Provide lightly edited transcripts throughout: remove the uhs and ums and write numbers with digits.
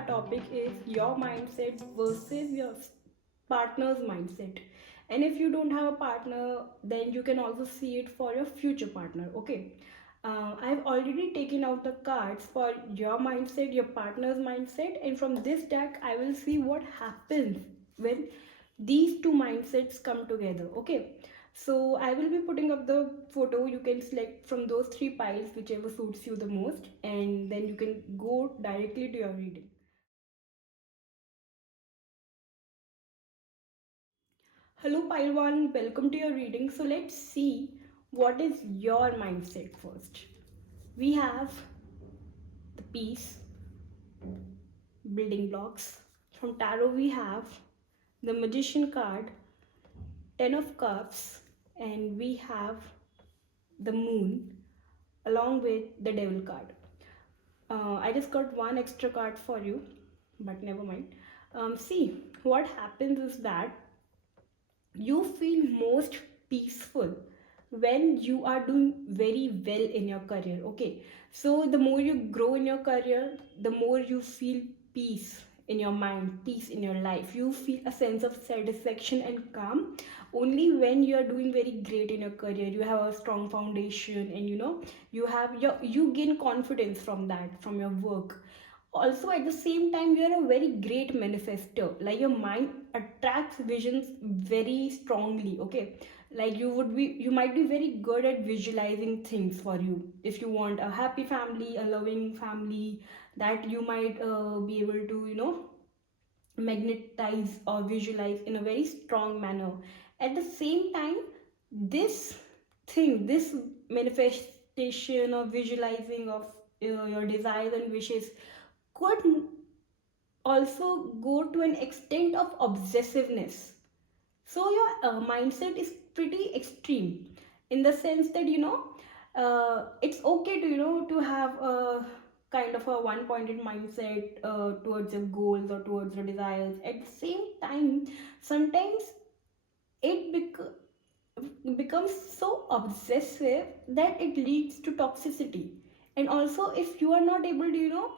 our topic is your mindset versus your partner's mindset. And if you don't have a partner, then you can also see it for your future partner. Okay. I've already taken out the cards for your mindset, your partner's mindset, and from this deck, I will see what happens when these two mindsets come together. Okay, so I will be putting up the photo. You can select from those three piles whichever suits you the most, and then you can go directly to your reading. Hello pile 1, welcome to your reading. So let's see what is your mindset first. We have the peace, building blocks. From tarot we have the magician card, 10 of cups, and we have the moon along with the devil card. I just got one extra card for you, but never mind. See, what happens is that you feel most peaceful when you are doing very well in your career. Okay, so the more you grow in your career, the more you feel peace in your mind, peace in your life. You feel a sense of satisfaction and calm only when you are doing very great in your career. You have a strong foundation, and you gain confidence from that, from your work. Also at the same time, you are a very great manifester. Like your mind attracts visions very strongly. Okay, like you might be very good at visualizing things for you. If you want a happy family, a loving family, that you might be able to magnetize or visualize in a very strong manner. At the same time, this this manifestation or visualizing of your desires and wishes could also go to an extent of obsessiveness. So your mindset is pretty extreme in the sense that it's okay to to have a kind of a one pointed mindset towards your goals or towards your desires. At the same time, sometimes it becomes so obsessive that it leads to toxicity. And also, if you are not able to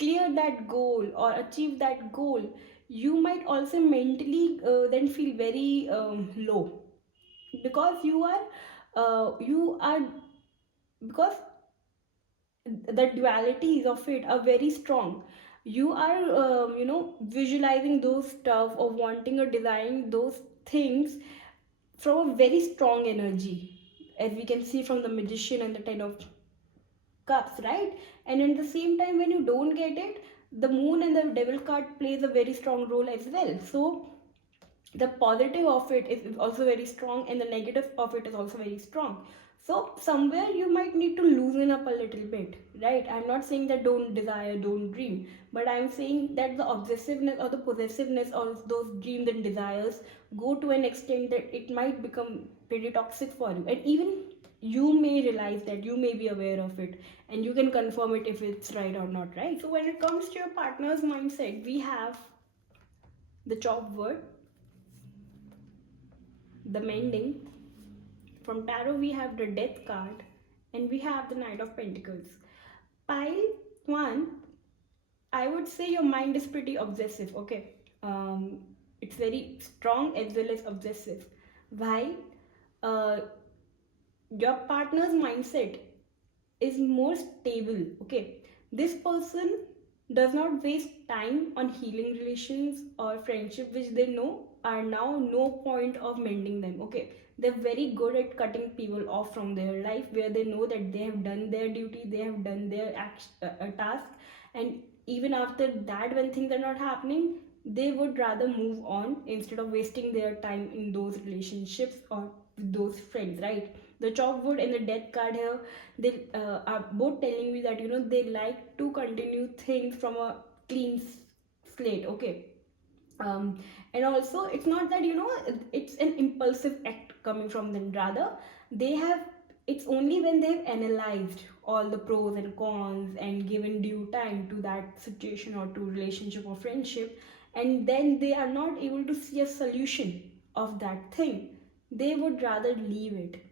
clear that goal or achieve that goal, you might also mentally then feel very low, because you are because the dualities of it are very strong. You are visualizing those stuff or wanting or desiring those things from a very strong energy, as we can see from the magician and the 10 of cups, right? And at the same time, when you don't get it, the moon and the devil card plays a very strong role as well. So the positive of it is also very strong, and the negative of it is also very strong. So somewhere you might need to loosen up a little bit, right? I'm not saying that don't desire, don't dream, but I'm saying that the obsessiveness or the possessiveness of those dreams and desires go to an extent that it might become pretty toxic for you. And even you may realize that, you may be aware of it, and you can confirm it if it's right or not, right? So when it comes to your partner's mindset, we have the chop word, the mending. From tarot, we have the death card, and we have the Knight of Pentacles. Pile 1, I would say your mind is pretty obsessive, okay? It's very strong as well as obsessive. While uh, your partner's mindset is more stable, okay? This person does not waste time on healing relations or friendship which they know are now no point of mending them. Okay, they're very good at cutting people off from their life where they know that they have done their duty, they have done their task, and even after that, when things are not happening, they would rather move on instead of wasting their time in those relationships or with those friends, right? The chalkboard and the death card here, they are both telling me that they like to continue things from a clean slate. Okay, um, and also it's not that it's an impulsive act coming from them. Rather, they have it's only when they've analyzed all the pros and cons and given due time to that situation or to relationship or friendship, and then they are not able to see a solution of that thing, they would rather leave it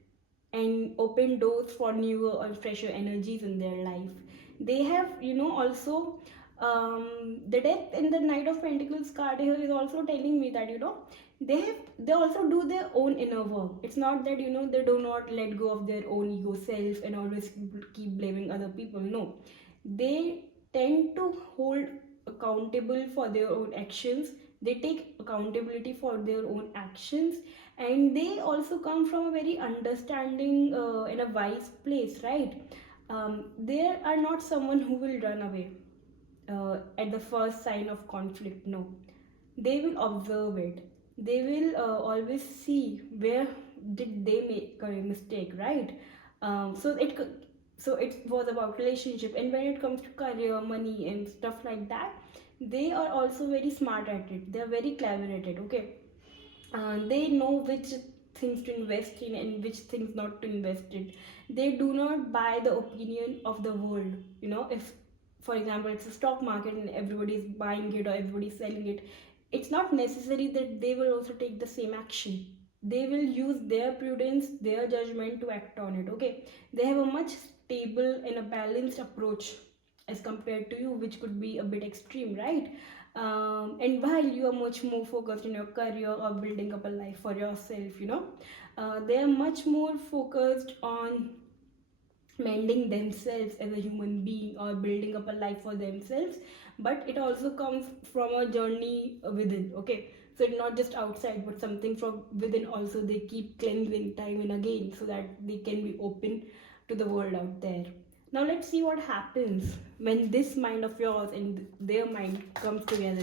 and open doors for newer or fresher energies in their life. They have also The death in the Knight of Pentacles card here is also telling me that, they also do their own inner work. It's not that, they do not let go of their own ego self and always keep blaming other people. No, they tend to hold accountable for their own actions. They take accountability for their own actions, and they also come from a very understanding and a wise place, right? They are not someone who will run away at the first sign of conflict. No, they will observe it. They will always see where did they make a mistake, right? So it was about relationship, and when it comes to career, money, and stuff like that, they are also very smart at it. They are very clever at it. Okay, they know which things to invest in and which things not to invest in. They do not buy the opinion of the world. If, for example, it's a stock market and everybody is buying it or everybody is selling it, it's not necessary that they will also take the same action. They will use their prudence, their judgment to act on it. Okay, they have a much stable and a balanced approach as compared to you, which could be a bit extreme, right? And while you are much more focused in your career or building up a life for yourself, they are much more focused on mending themselves as a human being or building up a life for themselves. But it also comes from a journey within. Okay, so it's not just outside but something from within also. They keep cleansing time and again so that they can be open to the world out there. Now let's see what happens when this mind of yours and their mind comes together.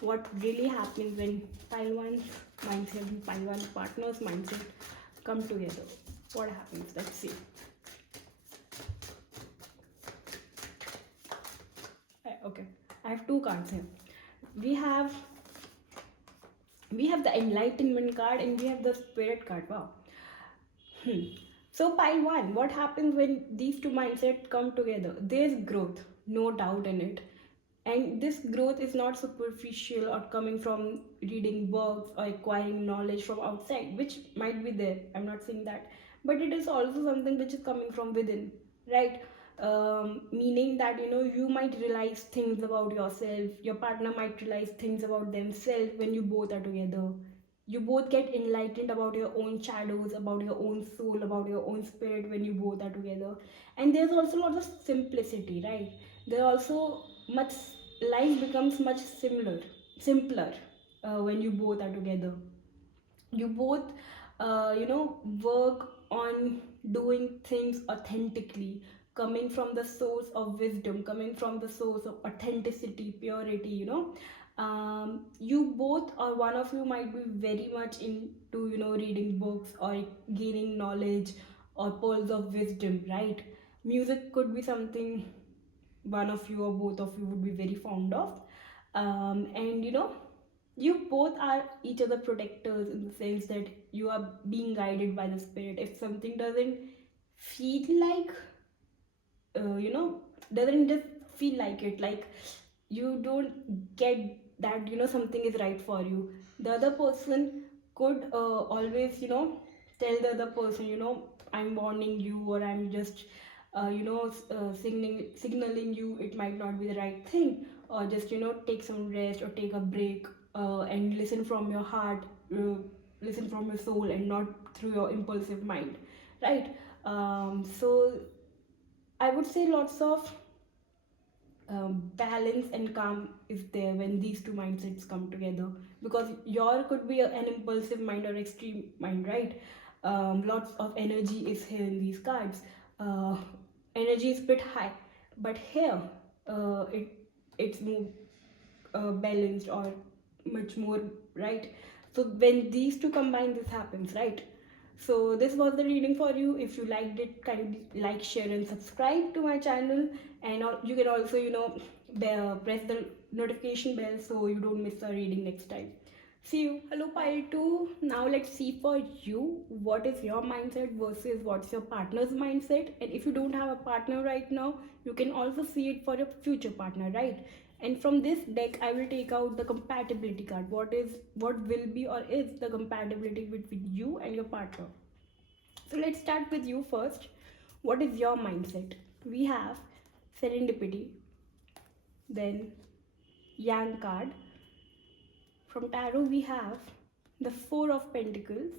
What really happens when pile one's mindset and pile one partner's mindset come together. What happens? Let's see. Okay, I have two cards here. We have the Enlightenment card and we have the Spirit card. Wow. So pile one, what happens when these two mindsets come together? There's growth, no doubt in it. And this growth is not superficial or coming from reading books or acquiring knowledge from outside, which might be there. I'm not saying that. But it is also something which is coming from within, right? Meaning that, you might realize things about yourself, your partner might realize things about themselves when you both are together. You both get enlightened about your own shadows, about your own soul, about your own spirit when you both are together. And there's also a lot of simplicity, right? There also much, life becomes much simpler when you both are together. You both work on doing things authentically, coming from the source of wisdom, coming from the source of authenticity, purity. You both or one of you might be very much into reading books or gaining knowledge or pearls of wisdom, right? Music could be something one of you or both of you would be very fond of. And you both are each other protectors in the sense that you are being guided by the spirit. If something doesn't feel like doesn't just feel like it, like you don't get that something is right for you, the other person could always tell the other person, I'm warning you, or I'm just signaling you it might not be the right thing, or just take some rest or take a break, and listen from your heart, listen from your soul and not through your impulsive mind, right? So I would say lots of balance and calm is there when these two mindsets come together, because your could be an impulsive mind or extreme mind, right? Lots of energy is here in these cards. uh, Energy is a bit high, but here it's more balanced or much more, right? So when these two combine, this happens, right? So this was the reading for you. If you liked it, kindly like, share and subscribe to my channel. And you can also press the notification bell so you don't miss a reading next time. See you. Hello pile 2. Now let's see for you what is your mindset versus what's your partner's mindset. And if you don't have a partner right now, you can also see it for your future partner, right? And from this deck I will take out the compatibility card. What will be or is the compatibility between you and your partner. So let's start with you first. What is your mindset? We have serendipity, then Yang card. From tarot we have the Four of Pentacles,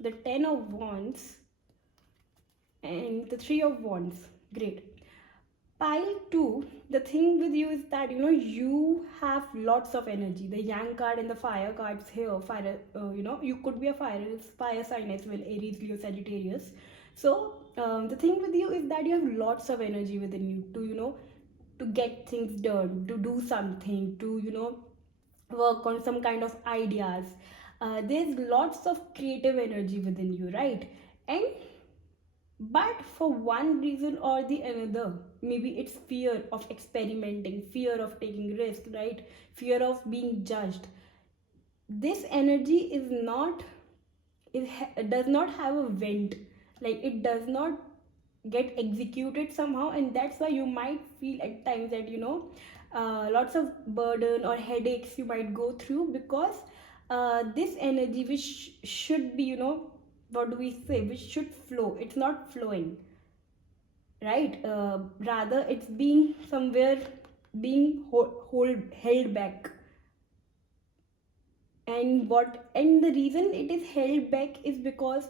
the Ten of Wands, and the Three of Wands. Great. Pile 2, the thing with you is that you have lots of energy. The Yang card and the Fire cards here, fire, you could be a fire sign as well, Aries, Leo, Sagittarius. So the thing with you is that you have lots of energy within you to to get things done, to do something, to work on some kind of ideas. There's lots of creative energy within you, right? And but for one reason or the another, maybe it's fear of experimenting, fear of taking risk, right? Fear of being judged. This energy is not, it does not have a vent, like it does not get executed somehow, and that's why you might feel at times that lots of burden or headaches you might go through, because this energy which should be what do we say, which should flow, it's not flowing, right? Rather it's being somewhere, being held back. And the reason it is held back is because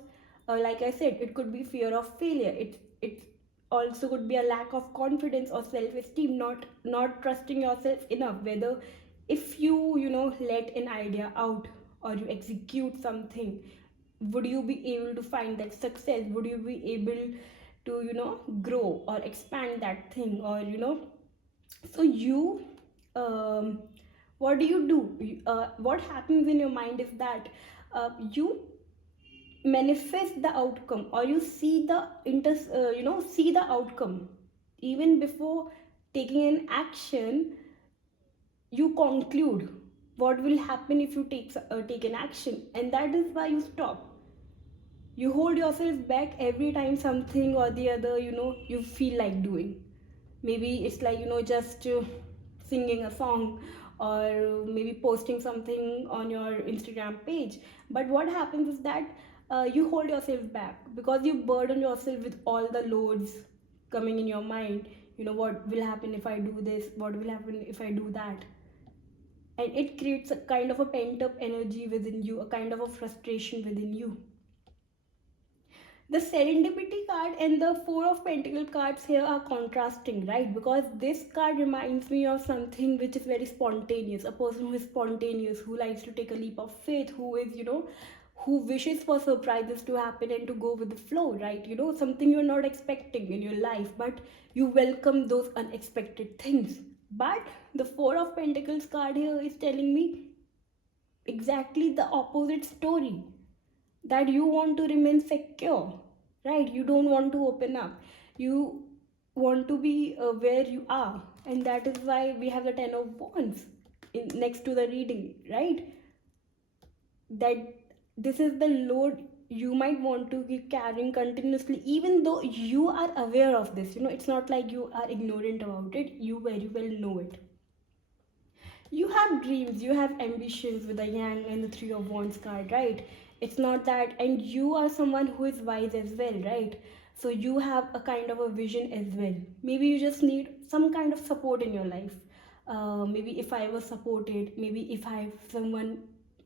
like I said, it could be fear of failure, it also could be a lack of confidence or self-esteem, not trusting yourself enough, whether if you let an idea out or you execute something, would you be able to find that success, would you be able to grow or expand that thing, or so you what do you do? What happens in your mind is that you manifest the outcome, or you see the see the outcome even before taking an action. You conclude what will happen if you take an action, and that is why you stop. You hold yourself back every time something or the other you feel like doing. Maybe it's like just singing a song, or maybe posting something on your Instagram page. But what happens is that you hold yourself back because you burden yourself with all the loads coming in your mind. What will happen if I do this, what will happen if I do that, and it creates a kind of a pent up energy within you, a kind of a frustration within you. The Serendipity card and the Four of Pentacle cards here are contrasting, right? Because this card reminds me of something which is very spontaneous, a person who is spontaneous, who likes to take a leap of faith, who is who wishes for surprises to happen and to go with the flow, right? Something you're not expecting in your life, but you welcome those unexpected things. But the Four of Pentacles card here is telling me exactly the opposite story, that you want to remain secure, right? You don't want to open up, you want to be where you are, and that is why we have the Ten of Wands next to the reading, right? That this is the load you might want to be carrying continuously, even though you are aware of this. It's not like you are ignorant about it, you very well know it. You have dreams, you have ambitions with the Yang and the Three of Wands card, right? It's not that, and you are someone who is wise as well, right? So you have a kind of a vision as well. Maybe you just need some kind of support in your life. Maybe if I was supported, maybe if I have someone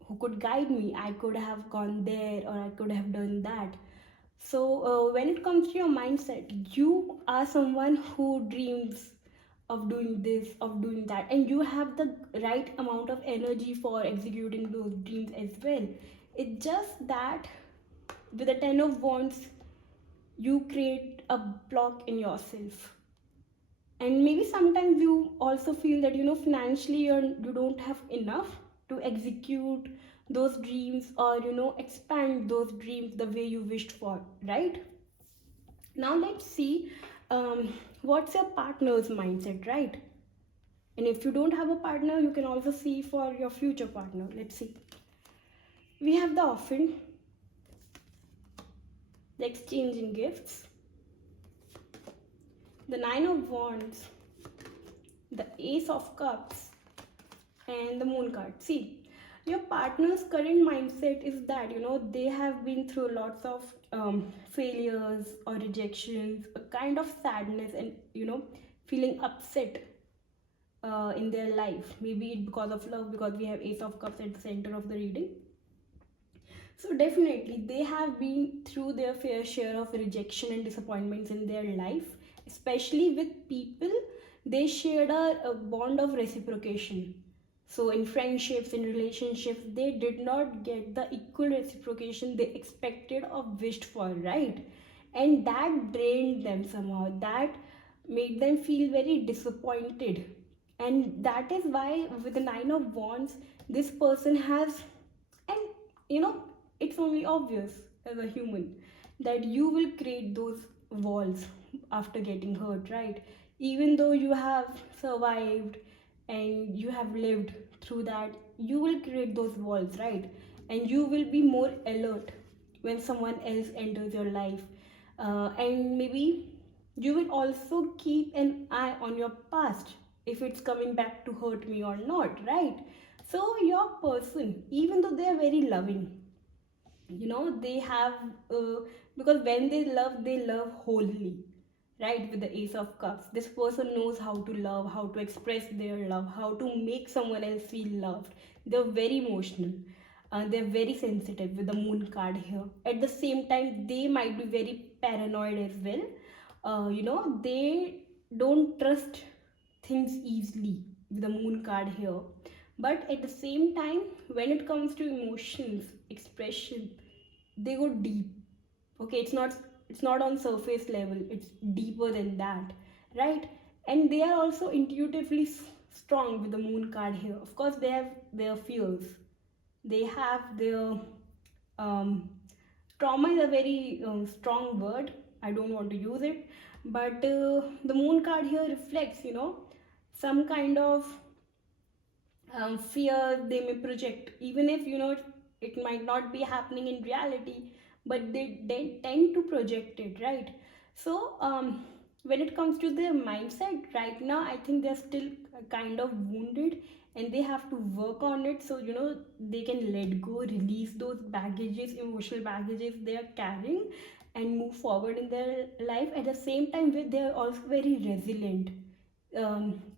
who could guide me, I could have gone there, or I could have done that. So when it comes to your mindset, you are someone who dreams of doing this, of doing that, and you have the right amount of energy for executing those dreams as well. It's just that with the Ten of Wands, you create a block in yourself. And maybe sometimes you also feel that financially you don't have enough to execute those dreams, or expand those dreams the way you wished for, right? Now let's see what's your partner's mindset, right? And if you don't have a partner, you can also see for your future partner. Let's see. We have the offering, the exchanging gifts, the Nine of Wands, the Ace of Cups, and the Moon card. See, your partner's current mindset is that they have been through lots of failures or rejections, a kind of sadness, and feeling upset in their life. Maybe it's because of love, because we have Ace of Cups at the center of the reading. So definitely they have been through their fair share of rejection and disappointments in their life, especially with people they shared a bond of reciprocation. So in friendships, in relationships, they did not get the equal reciprocation they expected or wished for, right? And that drained them somehow. That made them feel very disappointed. And that is why with the Nine of Wands, this person has, and you know, it's only obvious as a human that you will create those walls after getting hurt, right? Even though you have survived and you have lived through that, you will create those walls, right? And you will be more alert when someone else enters your life. And maybe you will also keep an eye on your past, if it's coming back to hurt me or not, right? So your person, even though they are very loving, they have, because when they love wholly, right? With the Ace of Cups, this person knows how to love, how to express their love, how to make someone else feel loved. They're very emotional, they're very sensitive with the Moon card here. At the same time, they might be very paranoid as well. They don't trust things easily with the Moon card here. But at the same time, when it comes to emotions expression, they go deep. Okay, it's not on surface level, it's deeper than that, right? And they are also intuitively strong with the Moon card here. Of course, they have their fears, they have their, um, trauma is a very strong word, I don't want to use it, but the Moon card here reflects, some kind of fear they may project, even if it might not be happening in reality, but they tend to project it, right? So when it comes to their mindset right now, I think they're still kind of wounded, and they have to work on it, so they can let go, release those baggages, emotional baggages they are carrying, and move forward in their life. At the same time, they're also very resilient.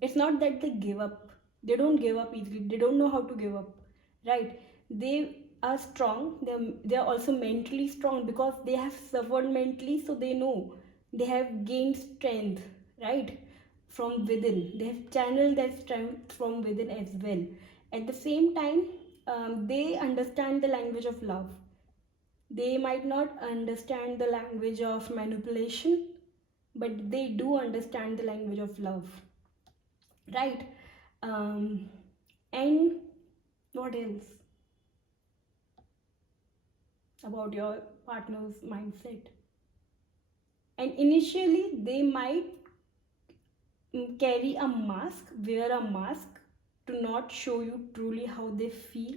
It's not that they give up, they don't give up easily, they don't know how to give up, right? They are strong, they're also mentally strong, because they have suffered mentally, so they know, they have gained strength, right? From within, they have channeled that strength from within as well. At the same time, they understand the language of love. They might not understand the language of manipulation, but they do understand the language of love, right? um, and what else about your partner's mindset? And initially they might carry a mask, wear a mask, to not show you truly how they feel.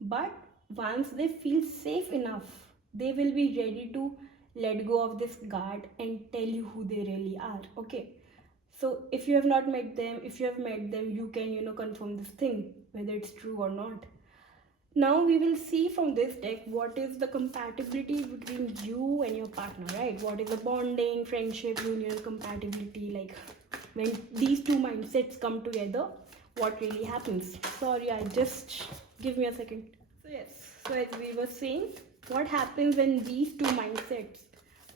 But once they feel safe enough, they will be ready to let go of this guard and tell you who they really are. Okay, so if you have not met them, if you have met them, you can confirm this thing, whether it's true or not. Now we will see from this deck what is the compatibility between you and your partner, right? What is the bonding, friendship, union, compatibility, like when these two mindsets come together, what really happens? Sorry, I just give me a second. So yes, so as we were saying, what happens when these two mindsets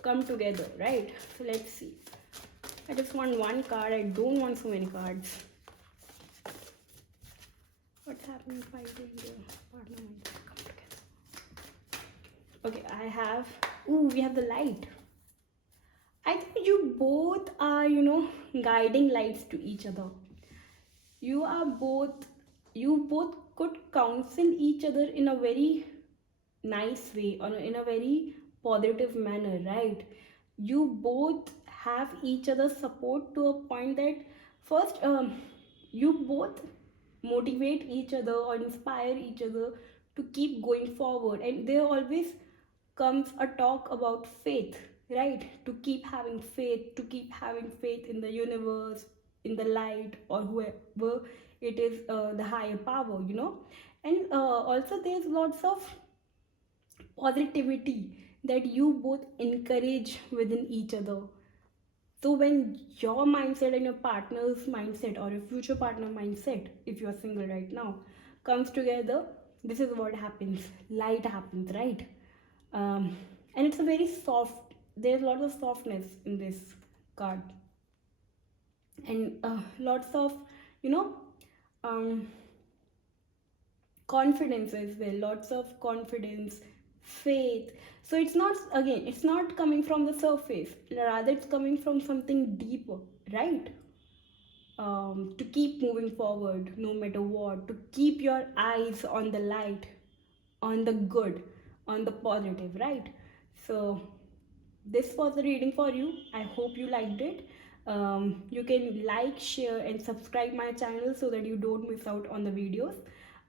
come together, right? So let's see. I just want one card, I don't want so many cards. What's happening if I do the partner mindset come together? Okay, I have, we have the light. I think you both are, guiding lights to each other. You both could counsel each other in a very nice way, or in a very positive manner, right? You both have each other's support to a point that first, you both motivate each other or inspire each other to keep going forward, and there always comes a talk about faith, right? To keep having faith, to keep having faith in the universe, in the light, or whoever it is, the higher power, and also there's lots of positivity that you both encourage within each other. So when your mindset and your partner's mindset or your future partner mindset, if you are single right now, comes together, this is what happens. Light happens, right? Um, and it's a very soft. There's lots of softness in this card, and lots of, you know, um, confidence as well. Lots of confidence, faith. So it's not, again, it's not coming from the surface. Rather, it's coming from something deeper, right? To keep moving forward no matter what, to keep your eyes on the light, on the good, on the positive, right? So this was the reading for you. I hope you liked it. You can like, share and subscribe my channel so that you don't miss out on the videos.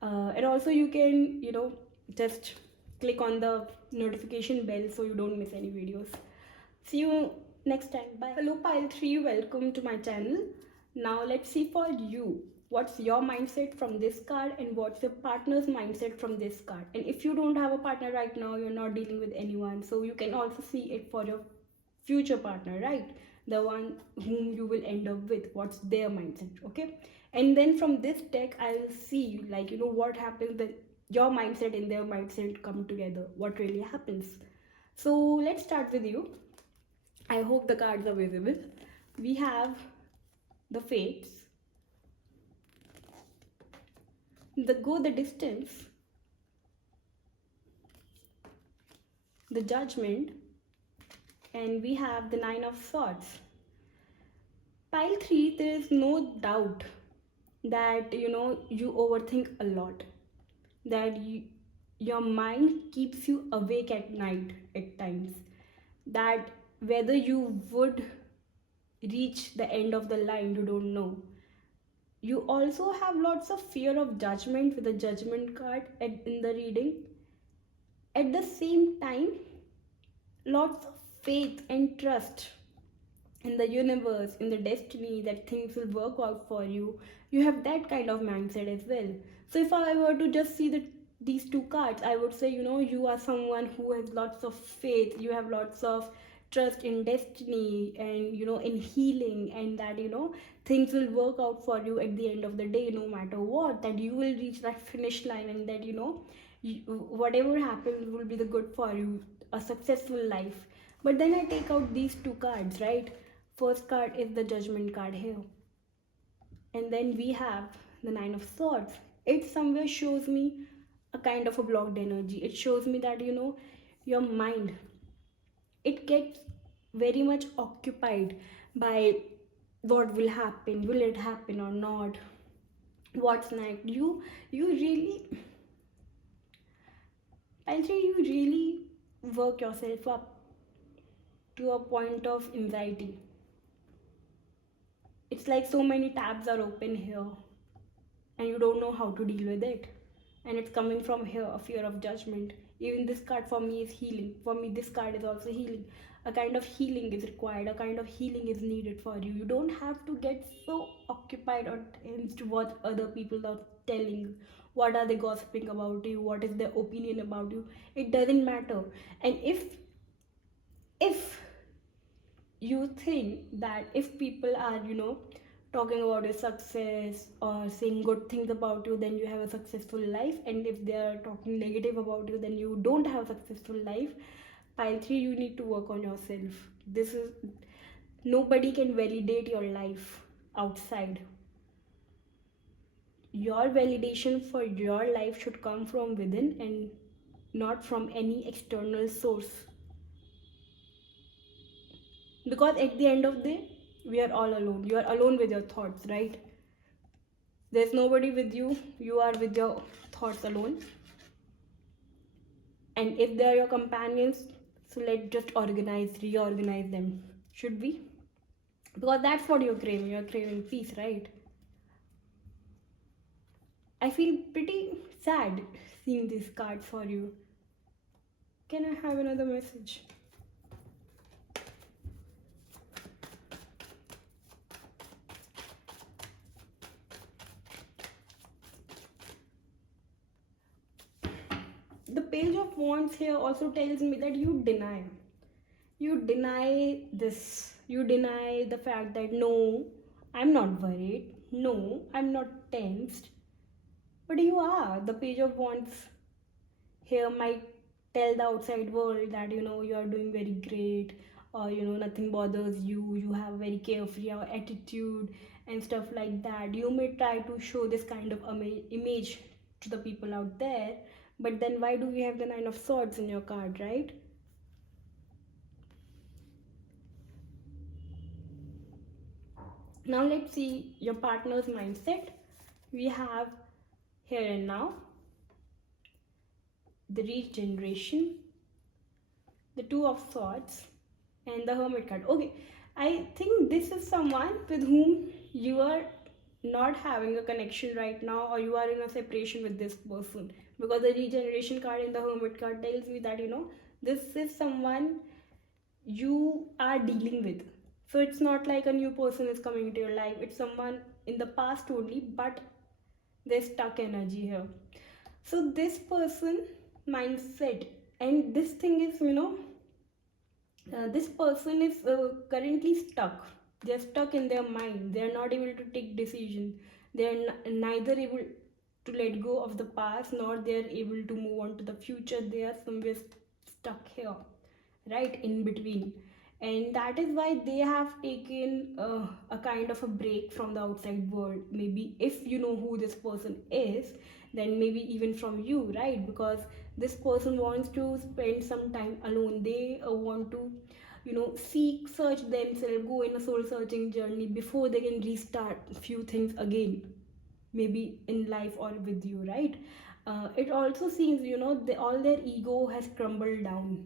And also you can, just click on the notification bell so you don't miss any videos. See you next time. Bye. Hello pile 3, welcome to my channel. Now let's see for you. What's your mindset from this card and what's your partner's mindset from this card? And if you don't have a partner right now, you're not dealing with anyone, so you can also see it for your future partner, right? The one whom you will end up with, what's their mindset, okay? And then from this deck, I'll see, like, what happens when your mindset and their mindset come together, what really happens. So let's start with you. I hope the cards are visible. We have the fates, the go the distance, the judgment, and we have the 9 of swords. Pile 3, there is no doubt that you overthink a lot, that your mind keeps you awake at night at times, that whether you would reach the end of the line, you don't know. You also have lots of fear of judgment with the judgment card in the reading. At the same time, lots of faith and trust in the universe, in the destiny, that things will work out for you. You have that kind of mindset as well. So if I were to just see these two cards, I would say, you are someone who has lots of faith, you have lots of trust in destiny and in healing, and that things will work out for you at the end of the day, no matter what, that you will reach that finish line, and that whatever happens will be the good for you, a successful life. But then I take out these two cards, right? First card is the judgment card here, and then we have the 9 of swords. It somewhere shows me a kind of a blocked energy. It shows me that your mind, it gets very much occupied by what will happen, will it happen or not, what's next. You really, I'll say, you really work yourself up to a point of anxiety. It's like so many tabs are open here and you don't know how to deal with it, and it's coming from here, a fear of judgment. Even this card for me is healing. For me, this card is also healing. A kind of healing is required, a kind of healing is needed for you. You don't have to get so occupied or tense to what other people are telling you. What are they gossiping about you, what is their opinion about you? It doesn't matter. And if you think that if people are talking about your success or saying good things about you, then you have a successful life, and if they are talking negative about you, then you don't have a successful life. Pile 3, you need to work on yourself. This is, nobody can validate your life outside. Your validation for your life should come from within and not from any external source, because at the end of the day, we are all alone. You are alone with your thoughts, right? There's nobody with you. You are with your thoughts alone. And if they are your companions, so let's just reorganize them. Should we? Because that's what you're craving. You're craving peace, right? I feel pretty sad seeing these cards for you. Can I have another message? The Page of Wands here also tells me that you deny this You deny the fact that no, I'm not worried, no, I'm not tensed, but you are. The Page of Wands here might tell the outside world that you are doing very great, or nothing bothers you, you have very carefree attitude and stuff like that. You may try to show this kind of image to the people out there, but then why do we have the Nine of Swords in your card, right? Now let's see your partner's mindset. We have here and now, the regeneration, the Two of Swords, and the Hermit card. Okay, I think this is someone with whom you are not having a connection right now, or you are in a separation with this person, because the regeneration card and the Hermit card tells me that this is someone you are dealing with. So it's not like a new person is coming into your life, it's someone in the past only, but there's stuck energy here. So this person mindset, and this thing is this person is currently stuck. They're stuck in their mind, they're not able to take decisions, they're neither able to let go of the past, nor they're able to move on to the future. They are somewhere stuck here, right in between. And that is why they have taken a kind of a break from the outside world. Maybe if you know who this person is, then maybe even from you, right? Because this person wants to spend some time alone. They want to seek, search themselves, go in a soul searching journey before they can restart a few things again, maybe in life or with you, right? It also seems all their ego has crumbled down,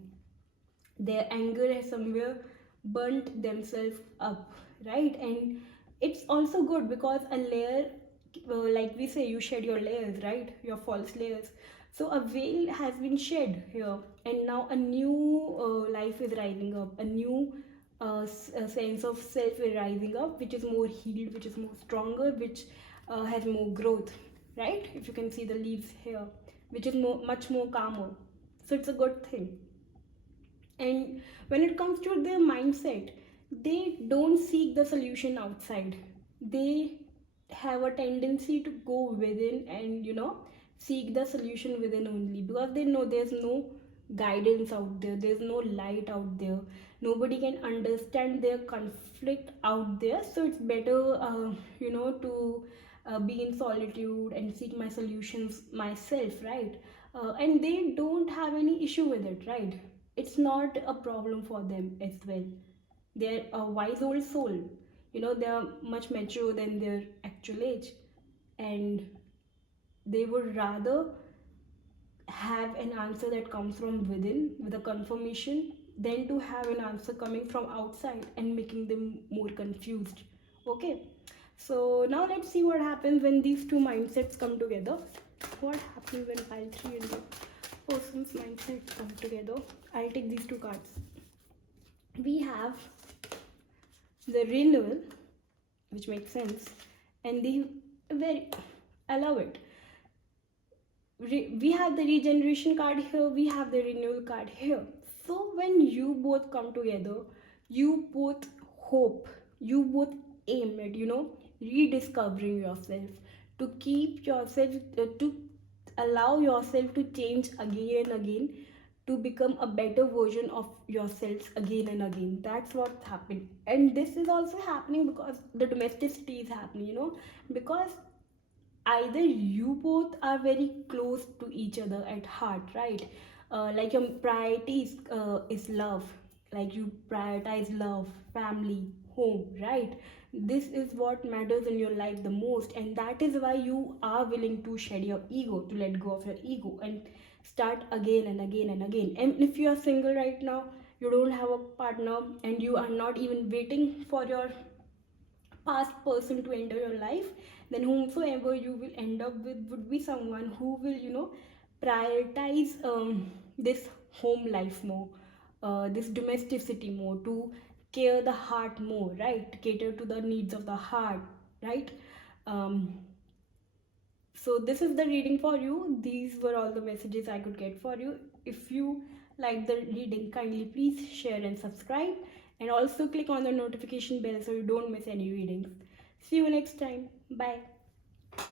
their anger has somewhere burnt themselves up, right? And it's also good because a layer, like we say, you shed your layers, right? Your false layers. So a veil has been shed here, and now a new life is rising up, a new sense of self is rising up, which is more healed, which is more stronger, which has more growth, right? If you can see the leaves here, which is much more calmer. So it's a good thing. And when it comes to their mindset, they don't seek the solution outside. They have a tendency to go within and seek the solution within only, because they know there's no guidance out there, there's no light out there, nobody can understand their conflict out there. So it's better to be in solitude and seek my solutions myself, right? And they don't have any issue with it, right? It's not a problem for them as well. They're a wise old soul, they're much mature than their actual age, and they would rather have an answer that comes from within with a confirmation than to have an answer coming from outside and making them more confused. Okay, so now let's see what happens when these two mindsets come together. What happens when pile 3 and the person's mindset come together? I'll take these two cards. We have the renewal, which makes sense, and the very, I love it. We have the regeneration card here, we have the renewal card here. So when you both come together, you both hope, you both aim at rediscovering yourself, to keep yourself to allow yourself to change again and again, to become a better version of yourselves again and again. That's what's happened. And this is also happening because the domesticity is happening, because either you both are very close to each other at heart, right? Like your priorities is love, like you prioritize love, family, home, right? This is what matters in your life the most, and that is why you are willing to shed your ego, to let go of your ego and start again and again and again. And if you are single right now, you don't have a partner, and you are not even waiting for your past person to enter your life, then whomsoever you will end up with would be someone who will prioritize this home life more, this domesticity more, to care the heart more, right? To cater to the needs of the heart, right? um, so this is the reading for you. These were all the messages I could get for you. If you like the reading, kindly please share and subscribe, And also click on the notification bell so you don't miss any readings. See you next time. Bye.